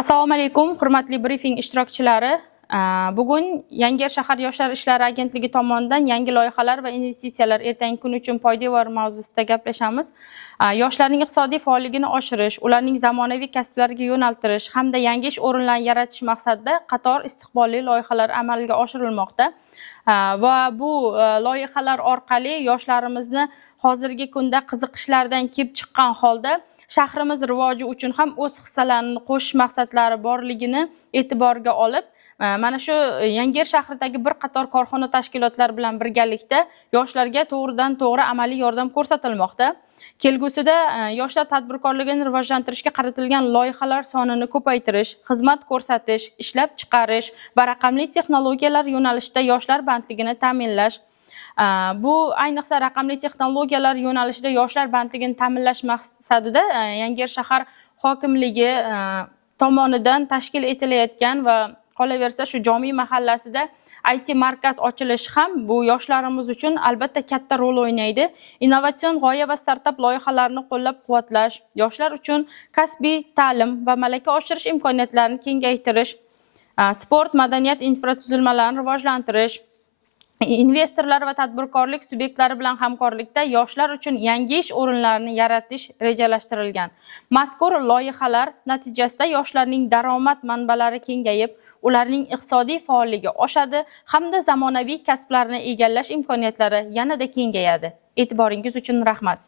Assalomu alaykum, hurmatli brifing ishtirokchilari. Bugun Yangiyer shahar yoshlar ishlari agentligi tomonidan yangi loyihalar va investitsiyalar ertangi kun uchun poydevor mavzusida gaplashamiz. Yoshlarning iqtisodiy faolligini oshirish, ularning zamonaviy kasblarga yo'naltirish hamda yangi ish o'rinlarini yaratish maqsadida qator istiqbolli loyihalar amalga oshirilmoqda. Va bu loyihalar orqali yoshlarimizni hozirgi kunda qiziqishlardan kelib chiqqan holda shahrimiz rivoji uchun ham o'z hissalarini qo'shish maqsadlari borligini e'tiborga olib, mana shu Yangiyer shahridagi bir qator korxona tashkilotlari bilan birgalikda yoshlarga to'g'ridan to'g'ri amaliy yordam ko'rsatilmoqda. Kelgusida yoshlar tadbirkorligini rivojlantirishga qaratilgan loyihalar sonini ko'paytirish, xizmat ko'rsatish, ishlab chiqarish va raqamli texnologiyalar yo'nalishida yoshlar bandligini ta'minlash. Bu ayniqsa raqamli texnologiyalar yo'nalishida yoshlar bandligini ta'minlash maqsadida Yangiyer shahar hokimligi tomonidan tashkil etilayotgan va qolaversa shu Jomiy mahallasida IT markaz ochilishi ham bu yoshlarimiz uchun albatta katta rol o'ynaydi. Innovatsion g'oya va startap loyihalarini qo'llab-quvvatlash, yoshlar uchun kasbiy ta'lim va malaka oshirish imkoniyatlarini kengaytirish, sport, madaniyat infratuzilmalarini rivojlantirish, investorlar va tadbirkorlik subyektlari bilan hamkorlikda yoshlar uchun yangi ish o'rinlarini yaratish rejalashtirilgan. Mazkur loyihalar natijasida yoshlarning daromad manbalari kengayib, ularning iqtisodiy faolligi oshadi hamda zamonaviy kasblarni egallash imkoniyatlari yanada kengayadi. E'tiboringiz uchun rahmat.